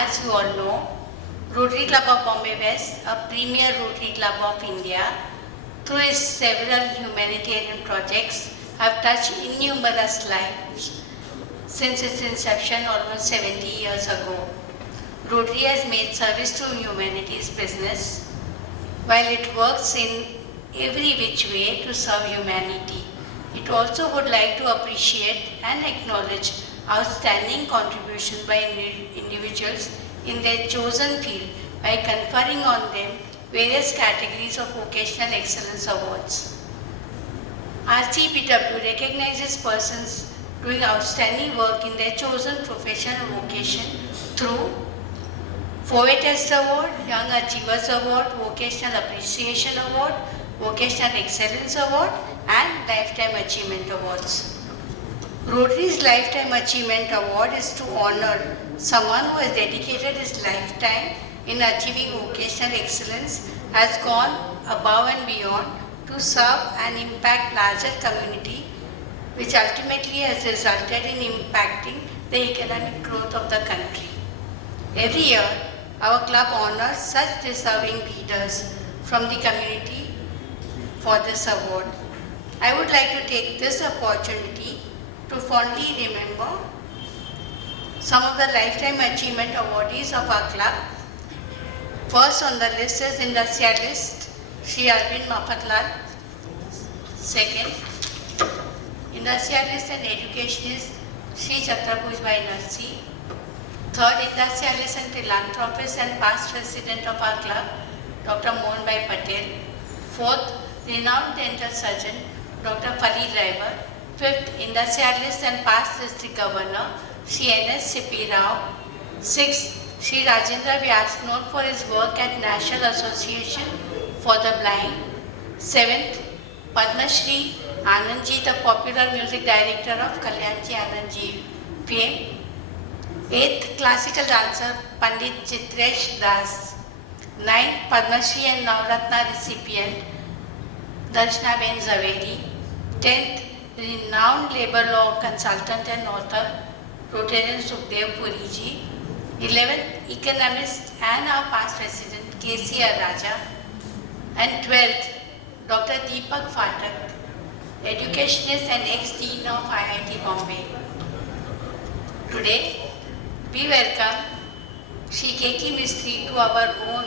As you all know, Rotary Club of Bombay West, a premier Rotary Club of India, through its several humanitarian projects, have touched innumerous lives since its inception almost 70 years ago. Rotary has made service to humanity its business, while it works in every which way to serve humanity. It also would like to appreciate and acknowledge outstanding contribution by individuals in their chosen field by conferring on them various categories of vocational excellence awards. RCPW recognizes persons doing outstanding work in their chosen profession or vocation through Poetess Award, Young Achievers Award, Vocational Appreciation Award, Vocational Excellence Award and Lifetime Achievement Awards. Rotary's Lifetime Achievement Award is to honor someone who has dedicated his lifetime in achieving vocational excellence, has gone above and beyond to serve and impact larger community, which ultimately has resulted in impacting the economic growth of the country. Every year, our club honors such deserving leaders from the community for this award. I would like to take this opportunity to fondly remember some of the Lifetime Achievement awardees of our club. First on the list is Industrialist Shri Maffatlal. Second, Industrialist and Educationist Shri Chatrabhujbhai Narsi. Third, Industrialist and Philanthropist and past President of our club, Dr. Mohanbhai Patel. Fourth, Renowned Dental Surgeon, Dr. Fali Driver. Fifth, Industrialist and past District Governor, Shri N.S. C.P. Rao. Sixth, Shri Rajendra Vyas, known for his work at National Association for the Blind. Seventh, Padma Shri Anandji, the popular music director of Kalyanji Anandji fame. Eighth, classical dancer Pandit Chitresh Das. Ninth, Padma Shri and Navratna recipient Darshna Ben Zaveri. 10th, renowned labor law consultant and author Rotarian Sukhdev Puriji. 11th, economist and our past president K.C.R. Raja. And 12th, Dr. Deepak Phatak, educationist and ex-dean of IIT Bombay. Today, we welcome Shri Keki Mistry to our own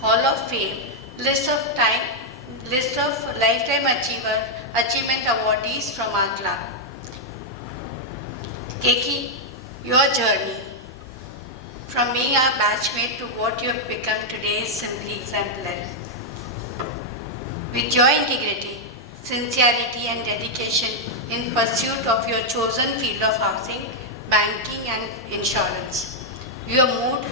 Hall of Fame list of Lifetime Achievement awardees from our club. Keki, your journey from being our batchmate to what you have become today is simply exemplary. With your integrity, sincerity and dedication in pursuit of your chosen field of housing, banking and insurance, you have moved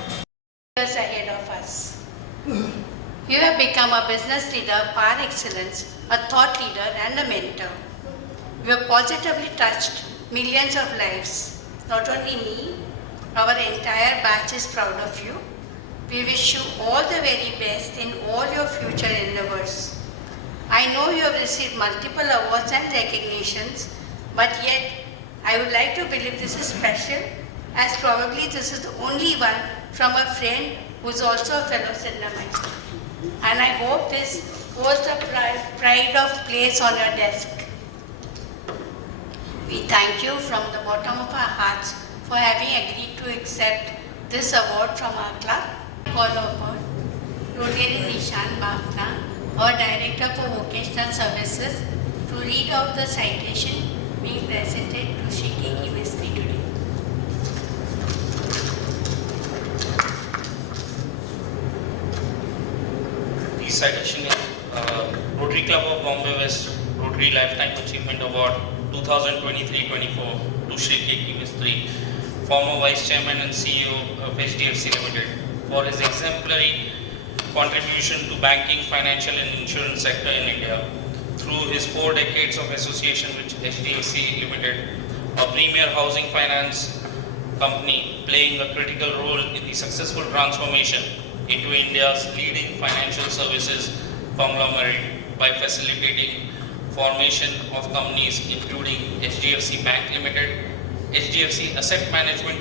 years ahead of us. You have become a business leader par excellence, a thought leader and a mentor. You have positively touched millions of lives. Not only me, our entire batch is proud of you. We wish you all the very best in all your future endeavors. I know you have received multiple awards and recognitions, but yet I would like to believe this is special, as probably this is the only one from a friend who is also a fellow Cinnamite. And I hope this holds a pride of place on your desk. We thank you from the bottom of our hearts for having agreed to accept this award from our club. Call upon Rotarian Nishan Bafna, our Director for Vocational Services, to read out the citation being presented to Shri Keki Mistry today. The citation is Rotary Club of Bombay West Rotary Lifetime Achievement Award 2023-24 to Shri Keki Mistry, former Vice Chairman and CEO of HDFC Limited, for his exemplary contribution to banking, financial and insurance sector in India. Through his 4 decades of association with HDFC Limited, a premier housing finance company playing a critical role in the successful transformation into India's leading financial services conglomerate by facilitating formation of companies including HDFC Bank Limited, HDFC Asset Management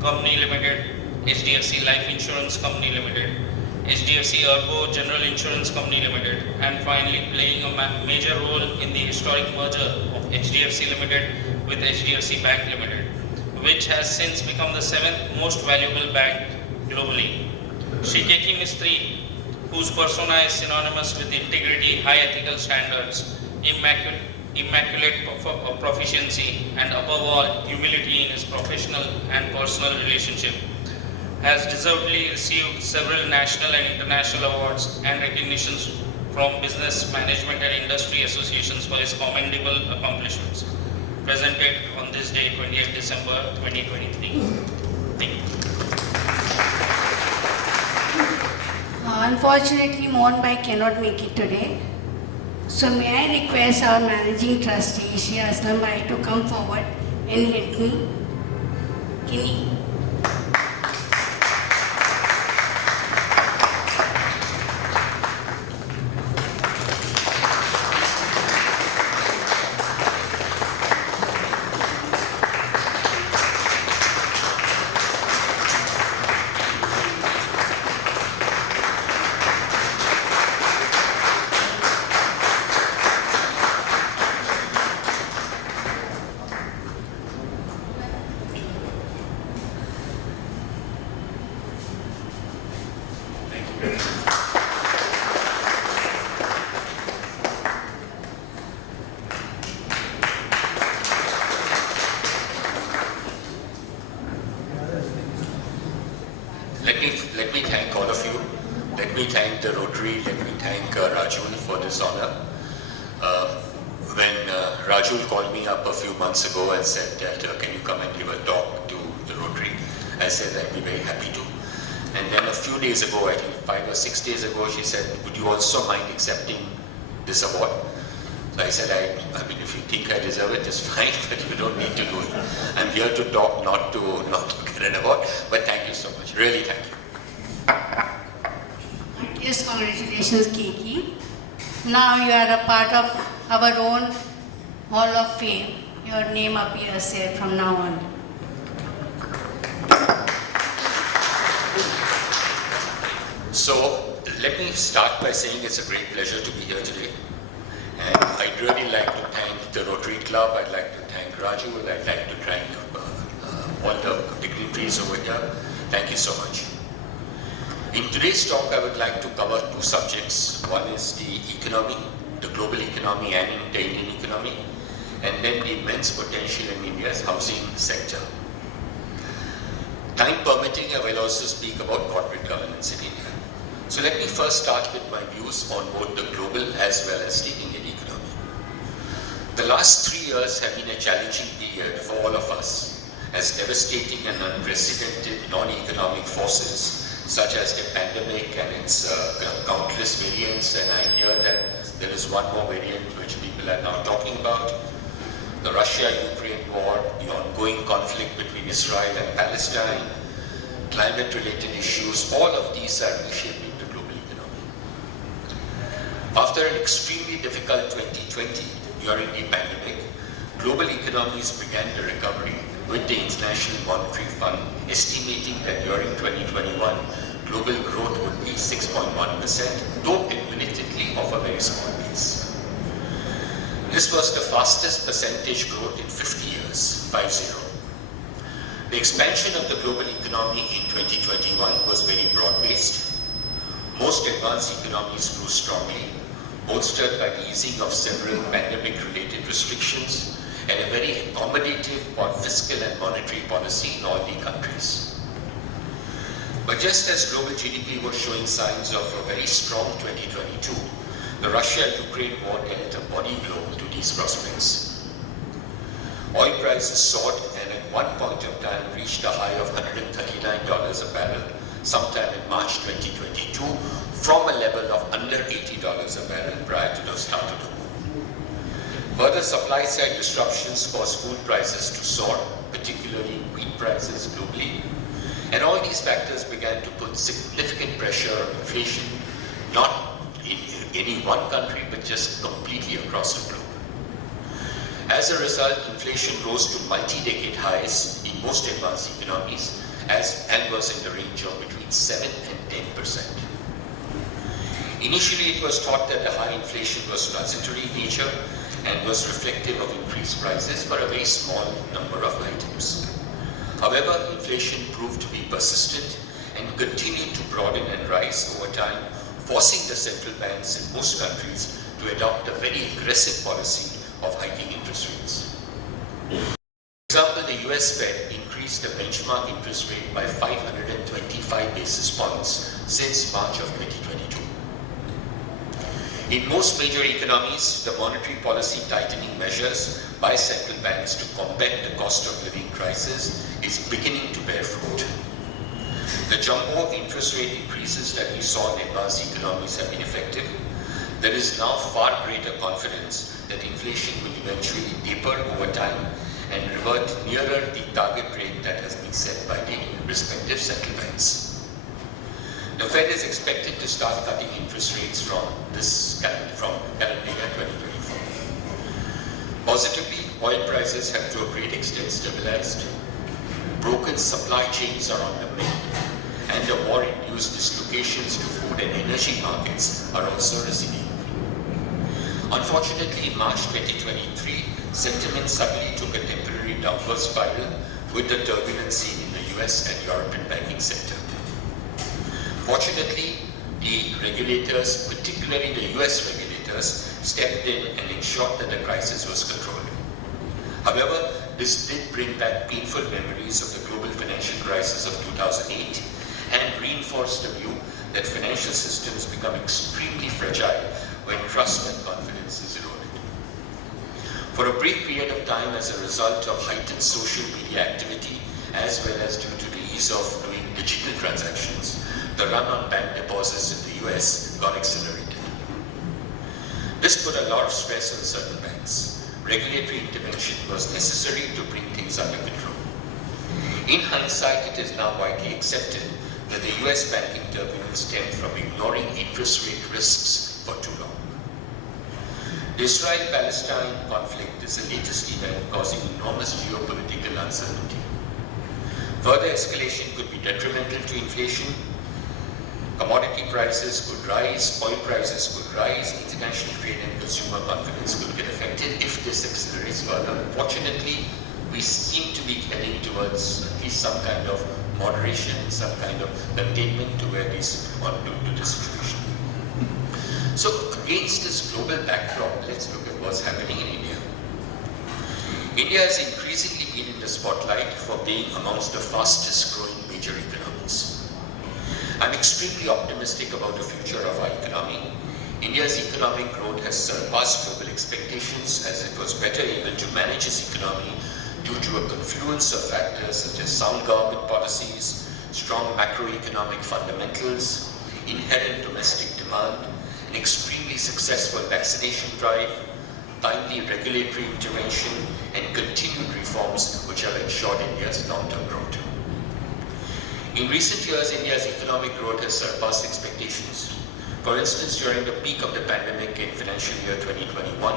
Company Limited, HDFC Life Insurance Company Limited, HDFC Ergo General Insurance Company Limited, and finally playing a major role in the historic merger of HDFC Limited with HDFC Bank Limited, which has since become the 7th most valuable bank globally. Shri Keki Mistry, whose persona is synonymous with integrity, high ethical standards, immaculate proficiency, and above all, humility in his professional and personal relationship, has deservedly received several national and international awards and recognitions from business, management, and industry associations for his commendable accomplishments. Presented on this day, 28th December 2023. Thank you. Unfortunately, Mohan Bhai cannot make it today. So may I request our managing trustee, Shri Aslam Bhai, to come forward and help me. Kini. Let me thank all of you. Let me thank the Rotary. Let me thank Rajul for this honor. When Rajul called me up a few months ago and said that can you come and give a talk to the Rotary, I said I'd be very happy to. And then a few days ago, I think 5 or 6 days ago, she said, would you also mind accepting this award? So I said, I mean, if you think I deserve it, just fine, but you don't need to do it. I'm here to talk, not to get an award, but thank you so much. Really, thank you. Yes, congratulations, Keki. Now you are a part of our own Hall of Fame. Your name appears here from now on. So let me start by saying it's a great pleasure to be here today. And I'd really like to thank the Rotary Club. I'd like to thank Raju. I'd like to thank all the dignitaries over here. Thank you so much. In today's talk, I would like to cover two subjects. One is the economy, the global economy and the Indian economy, and then the immense potential in India's housing sector. Time permitting, I will also speak about corporate governance in India. So let me first start with my views on both the global as well as the Indian economy. The last 3 years have been a challenging period for all of us, as devastating and unprecedented non-economic forces such as the pandemic and its countless variants, and I hear that there is one more variant which people are now talking about, the Russia-Ukraine war, the ongoing conflict between Israel and Palestine, climate-related issues, all of these are reshaping the global economy. After an extremely difficult 2020 during the pandemic, global economies began the recovery, with the International Monetary Fund estimating that during 2021, global growth would be 6.1%, though admittedly of a very small base. This was the fastest percentage growth in 50 years, 50. The expansion of the global economy in 2021 was very broad-based. Most advanced economies grew strongly, bolstered by the easing of several pandemic-related restrictions and a very accommodative fiscal and monetary policy in all the countries. But just as global GDP was showing signs of a very strong 2022, the Russia-Ukraine war dealt a body blow to these prospects. Oil prices soared and at one point of time reached a high of $139 a barrel sometime in March 2022 from a level of under $80 a barrel prior to the start of the war. Further supply-side disruptions caused food prices to soar, particularly wheat prices globally, and all these factors began to put significant pressure on inflation, not in any one country, but just completely across the globe. As a result, inflation rose to multi-decade highs in most advanced economies and was in the range of between 7 and 10%. Initially, it was thought that the high inflation was transitory in nature and was reflective of increased prices for a very small number of items. However, inflation proved to be persistent and continued to broaden and rise over time, forcing the central banks in most countries to adopt a very aggressive policy of hiking interest rates. For example, the US Fed increased the benchmark interest rate by 525 basis points since March of 2022. In most major economies, the monetary policy tightening measures by central banks to combat the cost of living crisis is beginning to bear fruit. The jumbo interest rate increases that we saw in advanced economies have been effective. There is now far greater confidence that inflation will eventually taper over time and revert nearer the target rate that has been set by the respective central banks. The Fed is expected to start cutting interest rates from calendar year 2024. Positively, oil prices have to a great extent stabilized. Broken supply chains are on the mend, and the war-induced dislocations to food and energy markets are also receding. Unfortunately, in March 2023, sentiment suddenly took a temporary downward spiral with the turbulence seen in the US and European banking sector. Fortunately, the regulators, particularly the US regulators, stepped in and ensured that the crisis was controlled. However, this did bring back painful memories of the global financial crisis of 2008 and reinforced the view that financial systems become extremely fragile when trust and confidence is eroded. For a brief period of time, as a result of heightened social media activity, as well as due to the ease of doing digital transactions, the run on bank deposits in the US got accelerated. This put a lot of stress on certain banks. Regulatory intervention was necessary to bring things under control. In hindsight, it is now widely accepted that the US banking turbulence stemmed from ignoring interest rate risks for too long. The Israel-Palestine conflict is the latest event causing enormous geopolitical uncertainty. Further escalation could be detrimental to inflation. Commodity prices could rise, oil prices could rise, international trade and consumer confidence could get affected if this accelerates further. Fortunately, we seem to be heading towards at least some kind of moderation, some kind of containment to where this to the situation. So against this global backdrop, let's look at what's happening in India. India has increasingly been in the spotlight for being amongst the fastest growing major economies. I'm extremely optimistic about the future of our economy. India's economic growth has surpassed global expectations as it was better able to manage its economy due to a confluence of factors such as sound government policies, strong macroeconomic fundamentals, inherent domestic demand, an extremely successful vaccination drive, timely regulatory intervention, and continued reforms which have ensured India's long-term growth. In recent years, India's economic growth has surpassed expectations. For instance, during the peak of the pandemic in financial year 2021,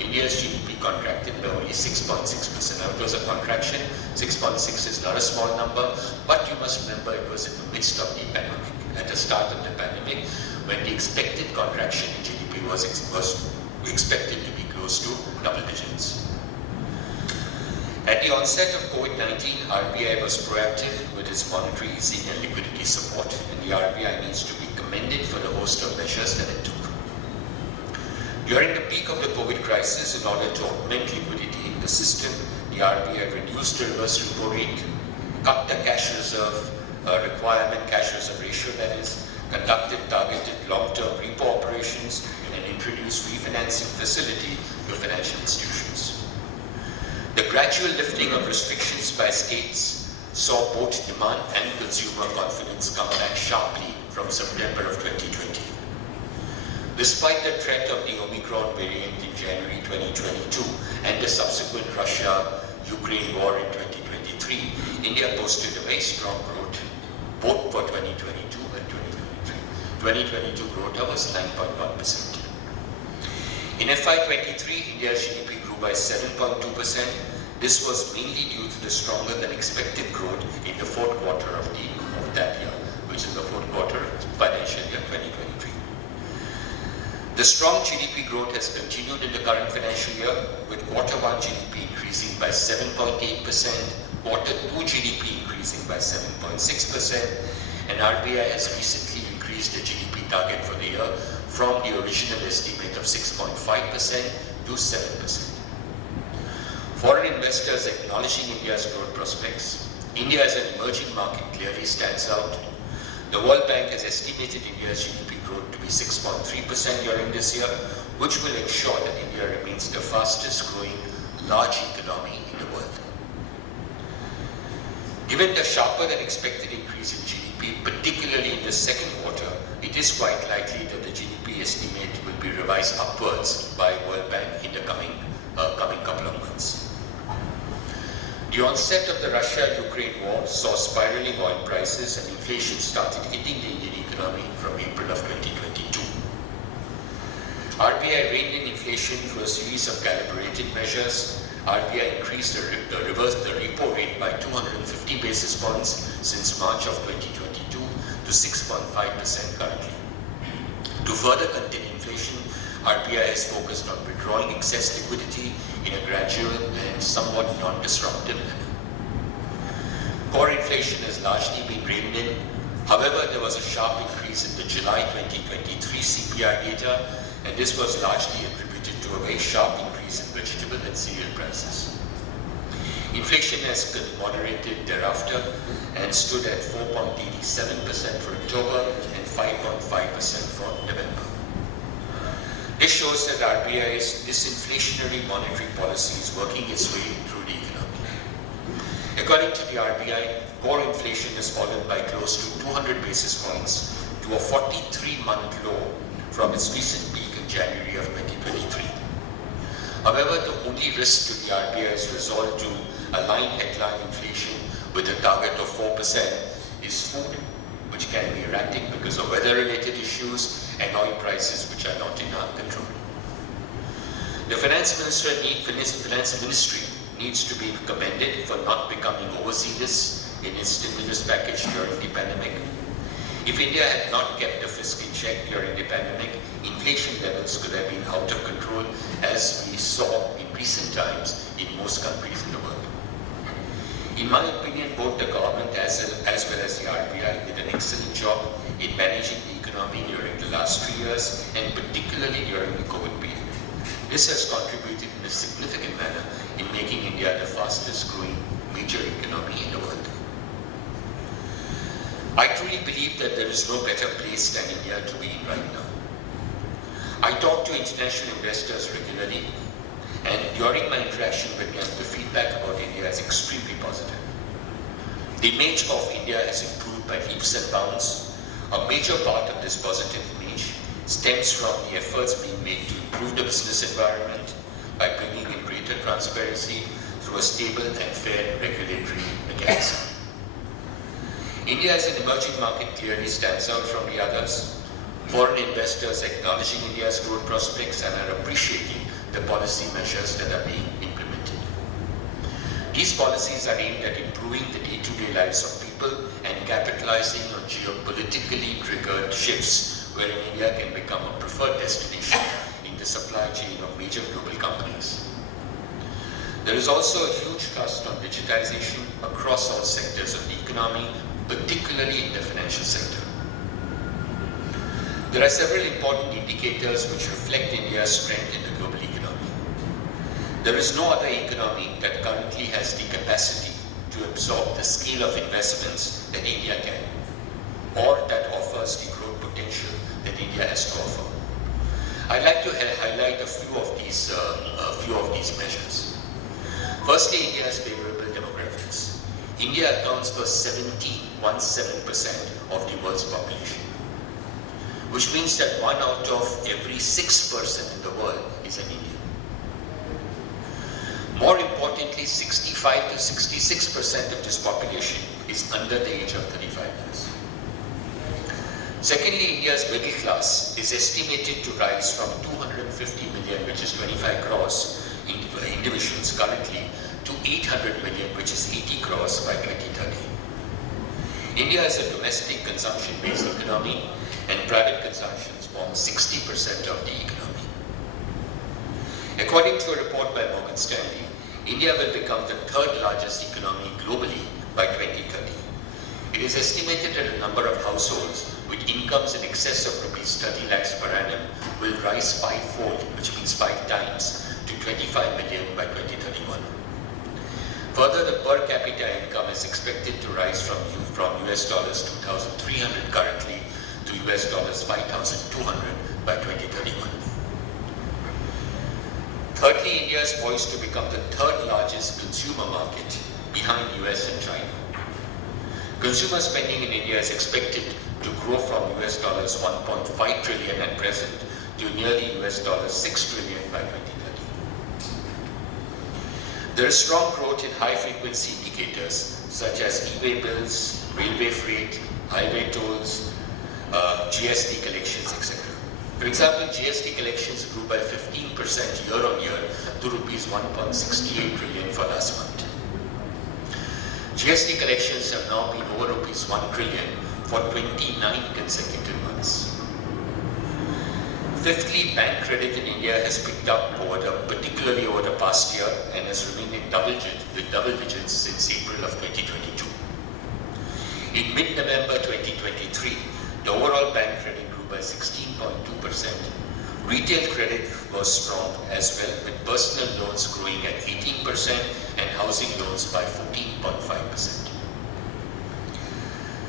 India's GDP contracted by only 6.6%. Now, it was a contraction. 6.6 is not a small number, but you must remember it was in the midst of the pandemic, at the start of the pandemic, when the expected contraction in GDP was expected to be close to double digits. At the onset of COVID-19, RBI was proactive with its monetary easing and liquidity support, and the RBI needs to be commended for the host of measures that it took. During the peak of the COVID crisis, in order to augment liquidity in the system, the RBI reduced the reverse repo rate, cut the cash reserve requirement, cash reserve ratio that is, conducted targeted long-term repo operations, and introduced refinancing facility to financial institutions. The gradual lifting of restrictions by states saw both demand and consumer confidence come back sharply from September of 2020. Despite the threat of the Omicron variant in January 2022 and the subsequent Russia-Ukraine war in 2023, India posted a very strong growth both for 2022 and 2023. 2022 growth was 9.1%. In FY23, India's GDP grew by 7.2%, This was mainly due to the stronger than expected growth in the fourth quarter of that year, which is the fourth quarter financial year 2023. The strong GDP growth has continued in the current financial year, with quarter 1 GDP increasing by 7.8%, quarter 2 GDP increasing by 7.6%, and RBI has recently increased the GDP target for the year from the original estimate of 6.5% to 7%. Foreign investors acknowledging India's growth prospects. India as an emerging market clearly stands out. The World Bank has estimated India's GDP growth to be 6.3% during this year, which will ensure that India remains the fastest growing large economy in the world. Given the sharper than expected increase in GDP, particularly in the second quarter, it is quite likely that the GDP estimate will be revised upwards by World Bank in the coming couple of months. The onset of the Russia-Ukraine war saw spiraling oil prices and inflation started hitting the Indian economy from April of 2022. RBI reined in inflation through a series of calibrated measures. RBI increased the repo rate by 250 basis points since March of 2022 to 6.5% currently. To further contain inflation, RBI has focused on withdrawing excess liquidity in a gradual and somewhat non-disruptive manner. Core inflation has largely been reined in. However, there was a sharp increase in the July 2023 CPI data, and this was largely attributed to a very sharp increase in vegetable and cereal prices. Inflation has moderated thereafter and stood at 4.87% for October and 5.5% for November. This shows that RBI's disinflationary monetary policy is working its way through the economy. According to the RBI, core inflation has fallen by close to 200 basis points to a 43-month low from its recent peak in January of 2023. However, the only risk to the RBI's resolve to align headline inflation with a target of 4% is food, which can be erratic because of weather-related issues, and oil prices which are not in our control. The Finance Ministry needs to be commended for not becoming overzealous in its stimulus package during the pandemic. If India had not kept the fiscal check during the pandemic, inflation levels could have been out of control, as we saw in recent times in most countries in the world. In my opinion, both the government as well as the RBI did an excellent job in managing the economy during the last 3 years, and particularly during the COVID period. This has contributed in a significant manner in making India the fastest growing major economy in the world. I truly believe that there is no better place than India to be in right now. I talk to international investors regularly, and during my interaction with them, the feedback about India is extremely positive. The image of India has improved by leaps and bounds. A major part of this positive image stems from the efforts being made to improve the business environment by bringing in greater transparency through a stable and fair regulatory mechanism. India as an emerging market clearly stands out from the others. Foreign investors acknowledging India's growth prospects and are appreciating the policy measures that are being implemented. These policies are aimed at improving the day-to-day lives of people and capitalizing on geopolitically triggered shifts wherein India can become a preferred destination in the supply chain of major global companies. There is also a huge thrust on digitization across all sectors of the economy, particularly in the financial sector. There are several important indicators which reflect India's strength in the global economy. There is no other economy that currently has the capacity to absorb the scale of investments that India can, or that offers the growth potential that India has to offer. I'd like to highlight a few of these measures. Firstly, India's favorable demographics. India accounts for 17% of the world's population, which means that 1 out of every 6 person in the world is an Indian. More importantly, 65 to 66% of this population is under the age of 35 years. Secondly, India's middle class is estimated to rise from 250 million, which is 25 crores individuals currently, to to 800 million, which is 80 crores by 2030. India is a domestic consumption-based economy, and private consumption forms 60% of the economy. According to a report by Morgan Stanley, India will become the third largest economy globally by 2030. It is estimated that a number of households with incomes in excess of rupees 30 lakhs per annum will rise fivefold, which means 5 times, to 25 million by 2031. Further, the per capita income is expected to rise from US dollars 2,300 currently to US dollars 5,200 by 2031. Thirdly, India is poised to become the third largest consumer market behind US and China. Consumer spending in India is expected to grow from US dollars 1.5 trillion at present to nearly US dollars 6 trillion by 2030. There is strong growth in high-frequency indicators such as e-way bills, railway freight, highway tolls, GST collections, etc. For example, GST collections grew by 15% year-on-year to rupees 1.68 trillion for last month. GST collections have now been over rupees 1 trillion for 29 consecutive months. Fifthly, bank credit in India has picked up particularly over the past year and has remained in double digits since April of 2022. In mid-November 2023, the overall bank credit grew by 16.2%. Retail credit was strong as well, with personal loans growing at 18% and housing loans by 14.5%.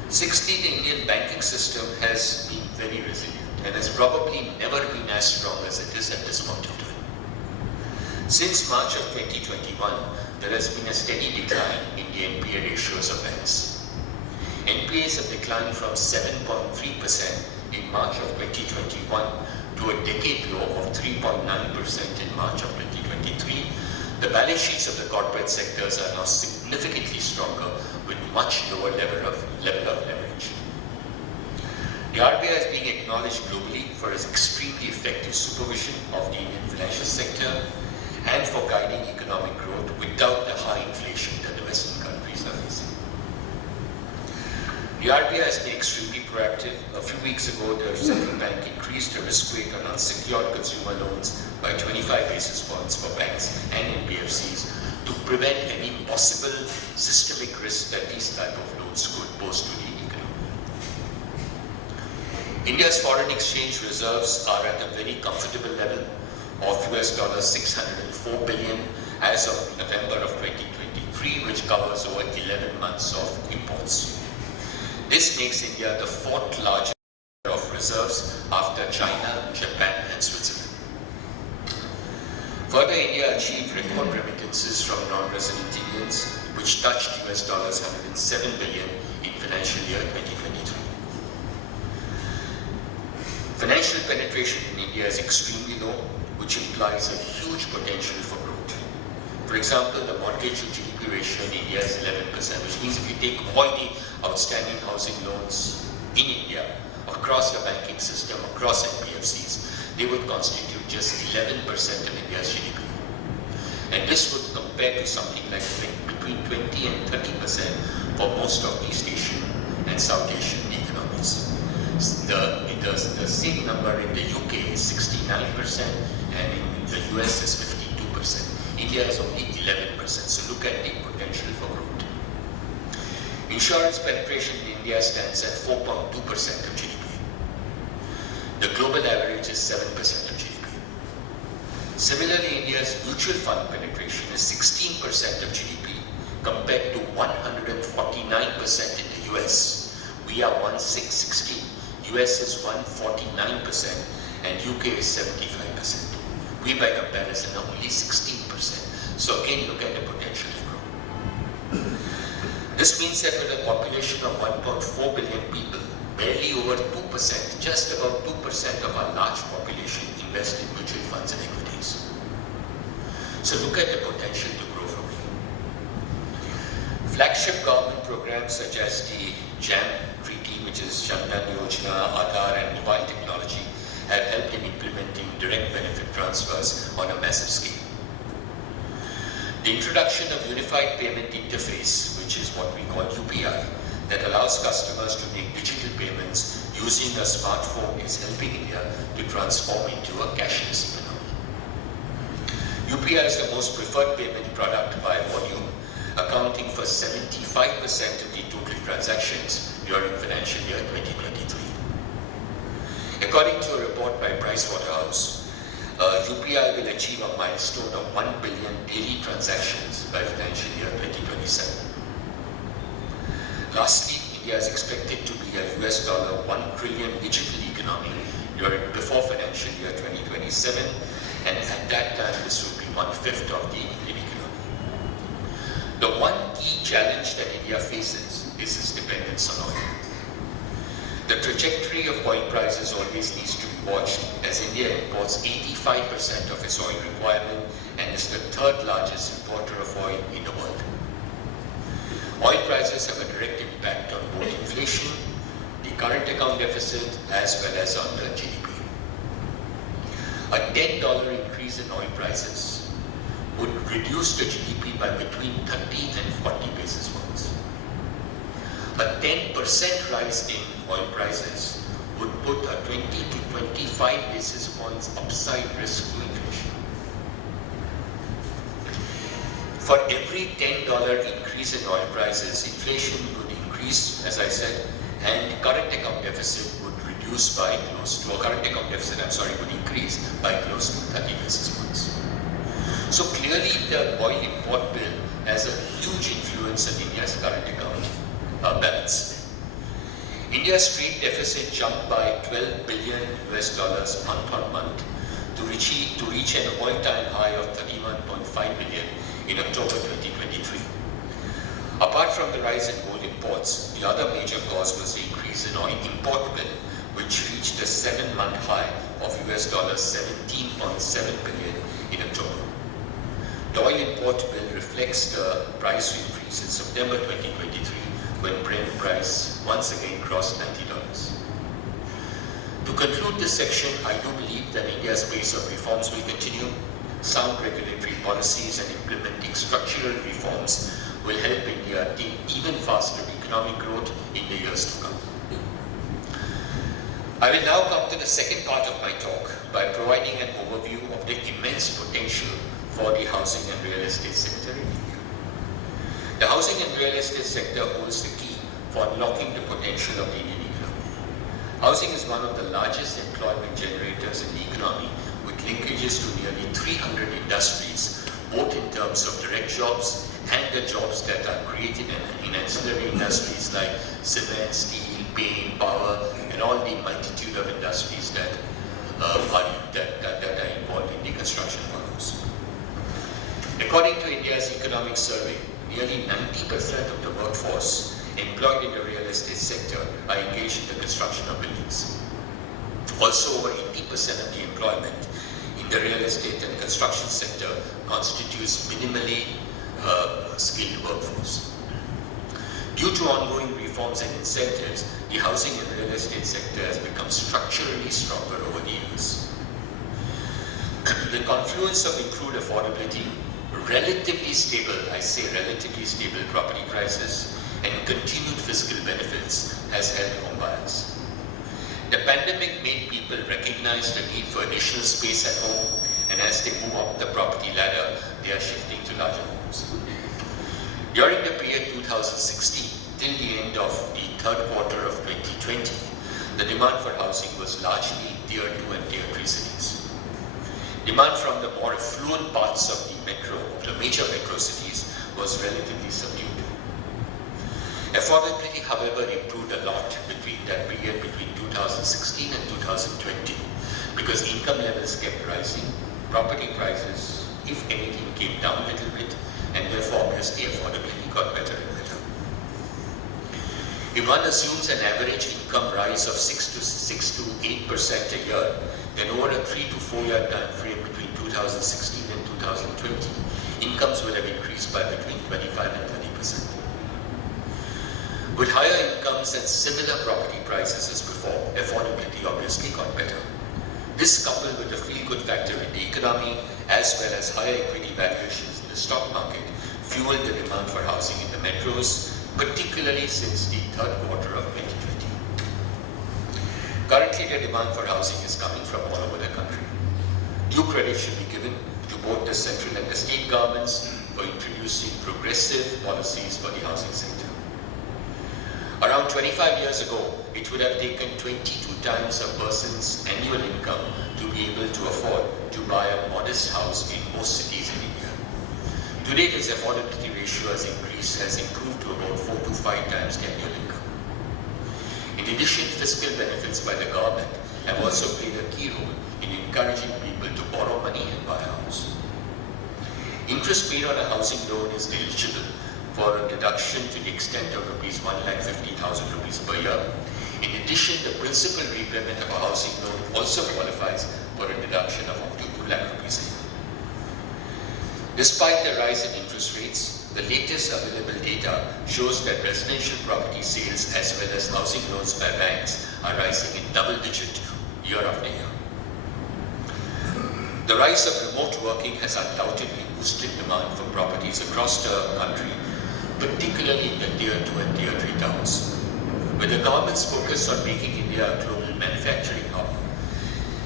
Sixthly, the Indian banking system has been very resilient and has probably never been as strong as it is at this point of time. Since March of 2021, there has been a steady decline in the NPA ratios of banks. NPAs have declined from 7.3% in March of 2021 to a decade low of 3.9% in March of 2023. The balance sheets of the corporate sectors are now significantly stronger with much lower level of leverage. The RBI is being acknowledged globally for its extremely effective supervision of the Indian financial sector and for guiding economic growth without the high inflation that the Western countries are facing. The RBI has been extremely proactive. A few weeks ago, the Reserve Bank increased the risk weight on unsecured consumer loans by 25 basis points for banks and NBFCs to prevent any possible systemic risk that these type of loans could pose to the economy. India's foreign exchange reserves are at a very comfortable level of US dollars 604 billion as of November of 2023, which covers over 11 months of imports. This makes India the fourth largest of reserves after China, Japan and Switzerland. Further, India achieved record remittances from non-resident Indians, which touched US dollars 107 billion in financial year 2023. Financial penetration in India is extremely low, which implies a huge potential for growth. For example, the mortgage to GDP ratio in India is 11%, which means if you take all the outstanding housing loans in India across the banking system, across NBFCs, they would constitute just 11% of India's GDP. And this would compare to something like between 20 and 30% for most of East Asian and South Asian economies. The same number in the UK is 69% and in the US is 52%. India is only 11%, so look at the potential for growth. Insurance penetration in India stands at 4.2% of GDP. The global average is 7% of GDP. Similarly, India's mutual fund penetration is 16% of GDP compared to 149% in the US. We are 1616. US is 149% and UK is 75%. We by comparison are only 16%. So again, look at the potential to grow. This means that with a population of 1.4 billion people, barely over 2%, just about 2% of our large population invest in mutual funds and equities. So look at the potential to grow from here. Flagship government programs such as the JAM Treaty, which is Jan Dhan Yojana, Aadhaar and mobile technology have helped in implementing direct benefit transfers on a massive scale. The introduction of Unified Payment Interface, which is what we call UPI, that allows customers to make digital payments using a smartphone is helping India to transform into a cashless economy. UPI is the most preferred payment product by volume, accounting for 75% of the total transactions during financial year 2023. According to a report by Pricewaterhouse, UPI will achieve a milestone of 1 billion daily transactions by financial year 2027. Lastly, India is expected to be a $1 trillion digital economy before financial year 2027, and at that time this would be 1/5 of the Indian economy. The one key challenge that India faces is its dependence on oil. The trajectory of oil prices always needs to be watched, as India imports 85% of its oil requirement and is the third largest importer of oil in the world. Oil prices have a direct impact on both inflation, the current account deficit, as well as on the GDP. A $10 increase in oil prices would reduce the GDP by between 30 and 40 basis points. A 10% rise in oil prices would put a 20 to 25 basis points upside risk to inflation. For every $10 increase in oil prices, inflation would increase, as I said, and current account deficit would increase by close to 30 basis points. So clearly the oil import bill has a huge influence on India's current account balance. India's trade deficit jumped by $12 billion month on month to reach an all-time high of 31.5 billion in October 2023. Apart from the rise in gold imports, the other major cause was the increase in oil import bill, which reached a 7-month high of $17.7 billion in October. The oil import bill reflects the price increase in September 2023, when Brent price once again crossed $90. To conclude this section, I do believe that India's pace of reforms will continue. Sound regulatory policies and implementing structural reforms will help India attain even faster economic growth in the years to come. I will now come to the second part of my talk by providing an overview of the immense potential for the housing and real estate sector in India. The housing and real estate sector holds the key for unlocking the potential of the Indian economy. Housing is one of the largest employment generators in the economy, with linkages to nearly 300 industries, both in terms of direct jobs and the jobs that are created in ancillary industries like cement, steel, paint, power, and all the multitude of industries that are involved in the construction of homes. According to India's economic survey, nearly 90% of the workforce employed in the real estate sector are engaged in the construction of buildings. Also, over 80% of the employment in the real estate and construction sector constitutes minimally skilled workforce. Due to ongoing reforms and incentives, the housing and real estate sector has become structurally stronger over the years. The confluence of improved affordability, relatively stable property prices, and continued fiscal benefits has helped home buyers. The pandemic made people recognize the need for additional space at home, and as they move up the property ladder, they are shifting to larger homes. During the period 2016 till the end of the third quarter of 2020, the demand for housing was largely in Tier 2 and Tier 3 cities. Demand from the more affluent parts of the major metro cities was relatively subdued. Affordability, however, improved a lot between 2016 and 2020, because income levels kept rising, property prices, if anything, came down a little bit, and therefore obviously affordability got better and better. If one assumes an average income rise of 6 to 8% a year, then over a 3 to 4 year time frame between 2016 and 2020, incomes will have increased by between 25 and 30%. With higher incomes and similar property prices as before, affordability obviously got better. This, coupled with the feel-good factor in the economy, as well as higher equity valuations in the stock market fueled the demand for housing in the metros, particularly since the third quarter of 2020. Currently, the demand for housing is coming from all over the country. Due credit should be given to both the central and the state governments for introducing progressive policies for the housing sector. Around 25 years ago, it would have taken 22 times a person's annual income to be able to afford to buy a modest house in most cities in India. Today, this affordability ratio has improved to about 4 to 5 times the annual income. In addition, fiscal benefits by the government have also played a key role in encouraging people to borrow money and buy a house. Interest paid on a housing loan is eligible for a deduction to the extent of ₹1,50,000 per year. In addition, the principal repayment of a housing loan also qualifies for a deduction of up to ₹2 lakh a year. Despite the rise in interest rates, the latest available data shows that residential property sales as well as housing loans by banks are rising in double digit year after year. The rise of remote working has undoubtedly boosted demand for properties across the country, particularly in the Tier 2 and Tier 3 towns. With the government's focus on making India a global manufacturing hub,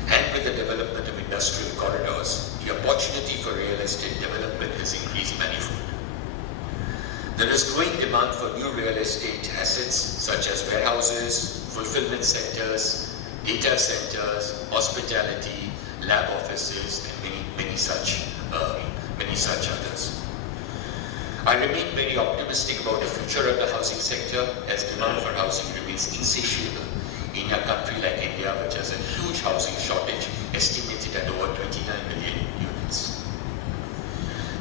and with the development of industrial corridors, the opportunity for real estate development has increased manifold. There is growing demand for new real estate assets such as warehouses, fulfillment centers, data centers, hospitality, lab offices, and many such others. I remain very optimistic about the future of the housing sector as demand for housing remains insatiable in a country like India, which has a huge housing shortage estimated at over 29 million units.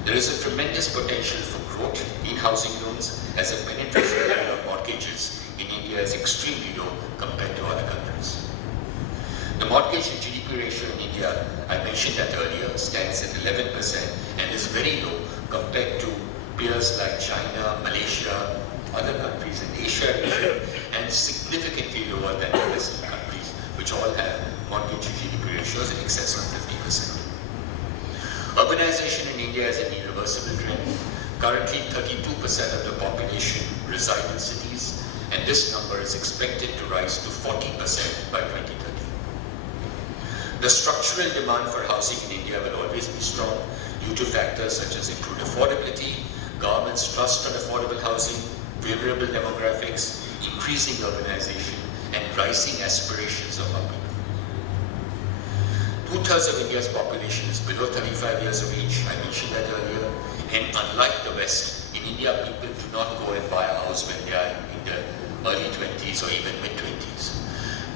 There is a tremendous potential for growth in housing loans as the penetration rate of mortgages in India is extremely low compared to other countries. The mortgage to GDP ratio in India, I mentioned that earlier, stands at 11% and is very low compared to peers like China, Malaysia, other countries in Asia region, and significantly lower than the Western countries, which all have mortgage to GDP ratios in excess of 50%. Urbanization in India is an irreversible trend. Currently, 32% of the population reside in cities, and this number is expected to rise to 40% by 2030. The structural demand for housing in India will always be strong due to factors such as improved affordability, government's trust on affordable housing, favorable demographics, increasing urbanization, and rising aspirations of our people. 2/3 of India's population is below 35 years of age, I mentioned that earlier, and unlike the West, in India people do not go and buy a house when they are in the early 20s or even mid-20s.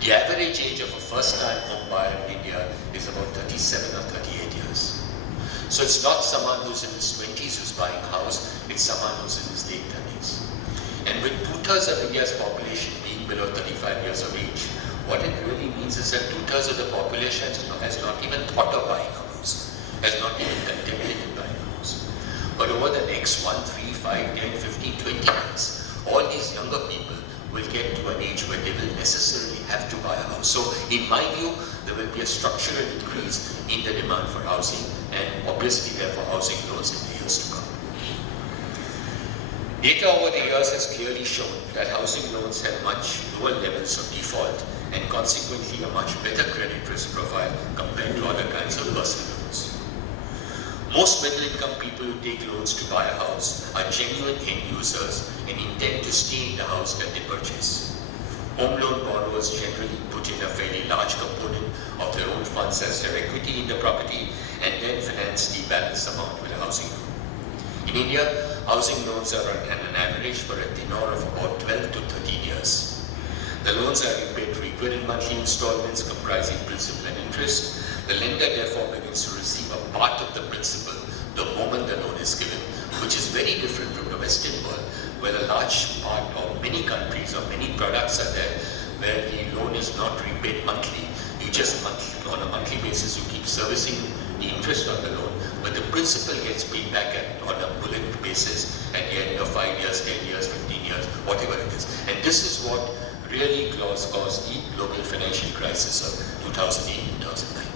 The average age of a first-time home buyer in India is about 37 or 38 years. So it's not someone who's in his 20s who's buying a house, it's someone who's in his late 30s. And with 2/3 of India's population being below 35 years of age, what it really means is that 2/3 of the population has not even thought of buying a house, has not even contemplated buying a house. But over the next 1, 3, 5, 10, 15, 20 years, all these younger people will get to an age where they will necessarily have to buy a house. So in my view, there will be a structural increase in the demand for housing and obviously therefore housing loans in the years to come. Data over the years has clearly shown that housing loans have much lower levels of default and consequently a much better credit risk profile compared to other kinds of personal loans. Most middle-income people who take loans to buy a house are genuine end users and intend to stay in the house that they purchase. Home loan borrowers generally put in a fairly large component of their own funds as their equity in the property and then finance the balance amount with a housing loan. In India, housing loans are on an average for a tenure of about 12 to 13 years. The loans are repaid frequent in monthly installments comprising principal and interest. The lender therefore begins to receive a part of the principal the moment the loan is given, which is very different from the Western world, where a large part of many countries or many products are there where the loan is not repaid monthly. You just on a monthly basis you keep servicing the interest on the loan, but the principal gets paid back on a bullet basis at the end of 5 years, 10 years, 15 years, whatever it is. And this is what really caused the global financial crisis of 2008-2009.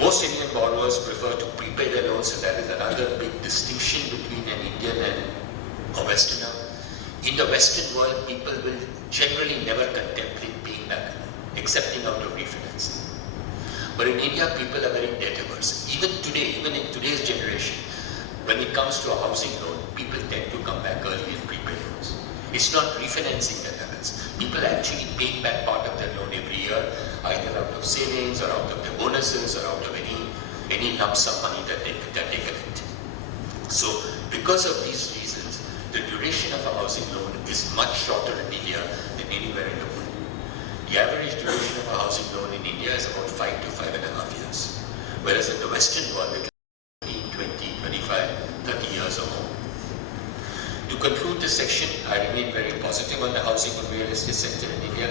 Most Indian borrowers prefer to prepay their loans, so that is another big distinction between an Indian and a Westerner. In the Western world, people will generally never contemplate paying back, excepting out of refinancing. But in India, people are very debt averse. Even today, even in today's generation, when it comes to a housing loan, people tend to come back early and prepay loans. It's not refinancing that happens. People actually pay back part of their loan every year, either out of savings or out of their bonuses or out of any lump sum money that they collect. So because of these reasons, the duration of a housing loan is much shorter in India than anywhere in the world. The average duration of a housing loan in India is about 5 to 5.5 years, whereas in the Western world it is 15, 20, 25, 30 years or more. To conclude this section, I remain very positive on the housing and real estate sector in India.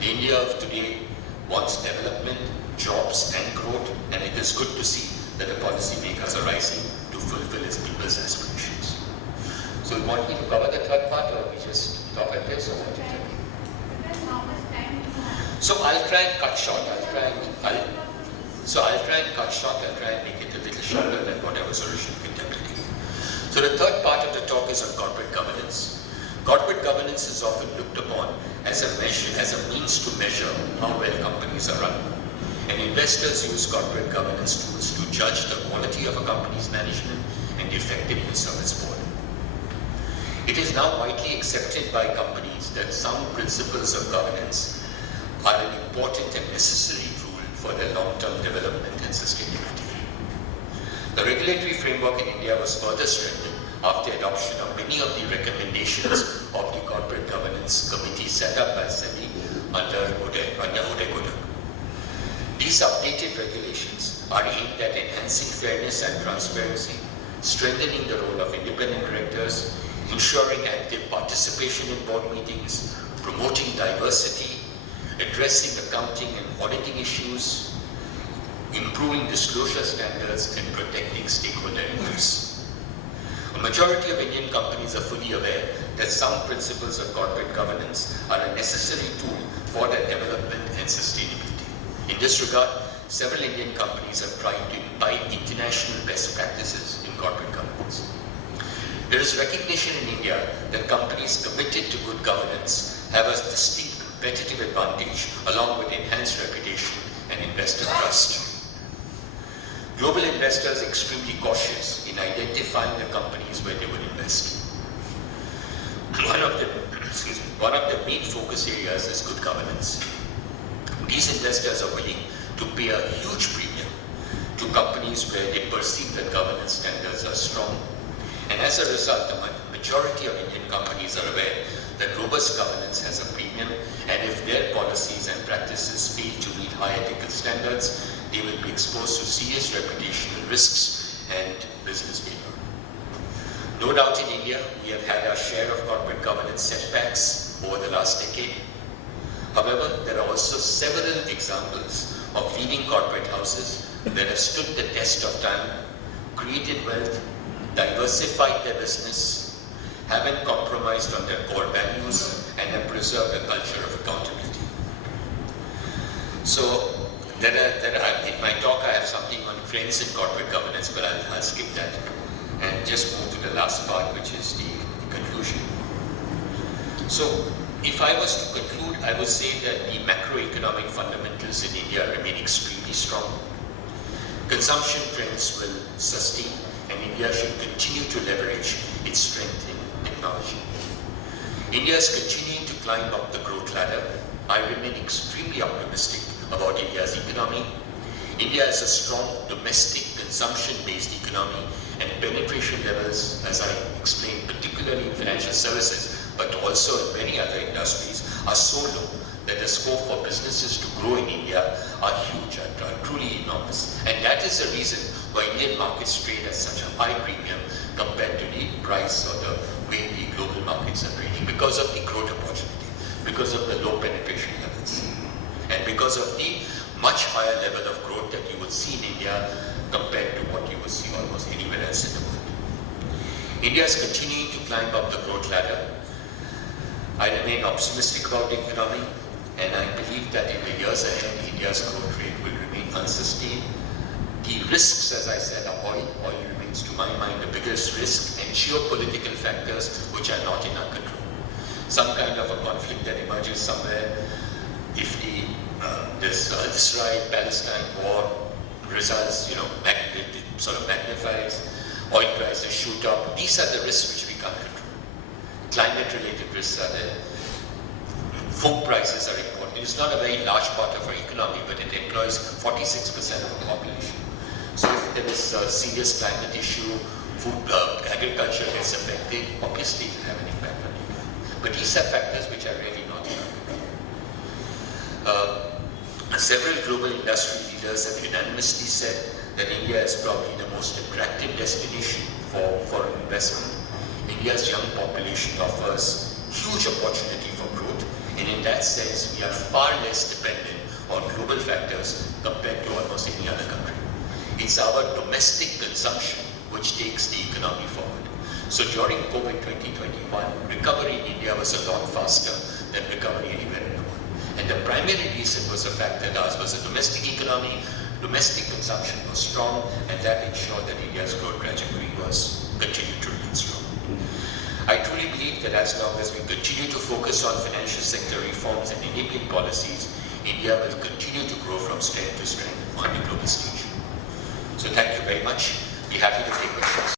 The India of today wants development, jobs and growth, and it is good to see that the policymakers are rising to fulfill its people's aspirations. So you want me to cover the third part, or we just stop at this, or what do you think? So I'll try and cut short. I'll try and make it a little shorter than what I was originally contemplating. So the third part of the talk is on corporate governance. Corporate governance is often looked upon as a means to measure how well companies are run. And investors use corporate governance tools to judge the quality of a company's management and the effectiveness of its board. It is now widely accepted by companies that sound principles of governance are an important and necessary rule for their long-term development and sustainability. The regulatory framework in India was further strengthened after adoption of many of the recommendations of the Corporate Governance Committee set up by SEBI under Uday. These updated regulations are aimed at enhancing fairness and transparency, strengthening the role of independent directors, ensuring active participation in board meetings, promoting diversity, addressing accounting and auditing issues, improving disclosure standards, and protecting stakeholder interests. A majority of Indian companies are fully aware that sound principles of corporate governance are a necessary tool for their development and sustainability. In this regard, several Indian companies are trying to imbibe international best practices in corporate governance. There is recognition in India that companies committed to good governance have a distinct competitive advantage along with enhanced reputation and investor trust. Global investors are extremely cautious in identifying the companies where they would invest. One of the main focus areas is good governance. These investors are willing to pay a huge premium to companies where they perceive that governance standards are strong. And as a result, the majority of Indian companies are aware that robust governance has a premium, and if their policies and practices fail to meet high ethical standards, they will be exposed to serious reputational risks and business failure. No doubt in India, we have had our share of corporate governance setbacks over the last decade. However, there are also several examples of leading corporate houses that have stood the test of time, created wealth, diversified their business, haven't compromised on their core values, and have preserved a culture of accountability. So, in my talk I have something on friends in corporate governance, but I'll skip that and just move to the last part, which is the conclusion. So, if I was to conclude, I would say that the macroeconomic fundamentals in India remain extremely strong. Consumption trends will sustain, and India should continue to leverage its strength in technology. India is continuing to climb up the growth ladder. I remain extremely optimistic about India's economy. India is a strong domestic consumption-based economy, and penetration levels, as I explained, particularly in financial services, but also in many other industries, are so low that the scope for businesses to grow in India are huge, are truly enormous. And that is the reason why Indian markets trade at such a high premium compared to the price or the way the global markets are trading, because of the growth opportunity, because of the low penetration levels, and because of the much higher level of growth that you would see in India compared to what you would see almost anywhere else in the world. India is continuing to climb up the growth ladder. I remain optimistic about the economy, and I believe that in the years ahead, India's growth rate will remain unsustained The risks, as I said, are oil. Oil remains, to my mind, the biggest risk, and geopolitical factors which are not in our control. Some kind of a conflict that emerges somewhere, if this Israel-Palestine war results, sort of magnifies, oil prices shoot up. These are the risks which we can't control. Climate-related risks are there. Food prices are important. It's not a very large part of our economy, but it employs 46% of the population. So if there is a serious climate issue, agriculture gets affected, obviously it will have an impact on the economy. But these are factors which are really not in our control. Several global industry leaders have unanimously said that India is probably the most attractive destination for foreign investment. India's young population offers huge opportunity for growth, and in that sense, we are far less dependent on global factors compared to almost any other country. It's our domestic consumption which takes the economy forward. So during COVID 2021, recovery in India was a lot faster than recovery anywhere in the world. And the primary reason was the fact that ours was a domestic economy, domestic consumption was strong, and that ensured that India's growth trajectory continued to remain strong. I truly believe that as long as we continue to focus on financial sector reforms and enabling policies, India will continue to grow from strength to strength on the global stage. So thank you very much. Be happy to take questions.